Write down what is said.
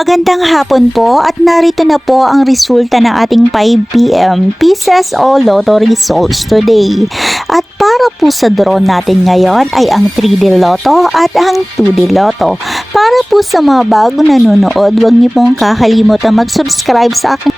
Magandang hapon po at narito na po ang resulta ng ating 5 p.m. Pieces o Lotto results today. At para po sa draw natin ngayon ay ang 3D Lotto at ang 2D Lotto. Para po sa mga bago nanonood, huwag niyo pong kakalimutan mag-subscribe sa aking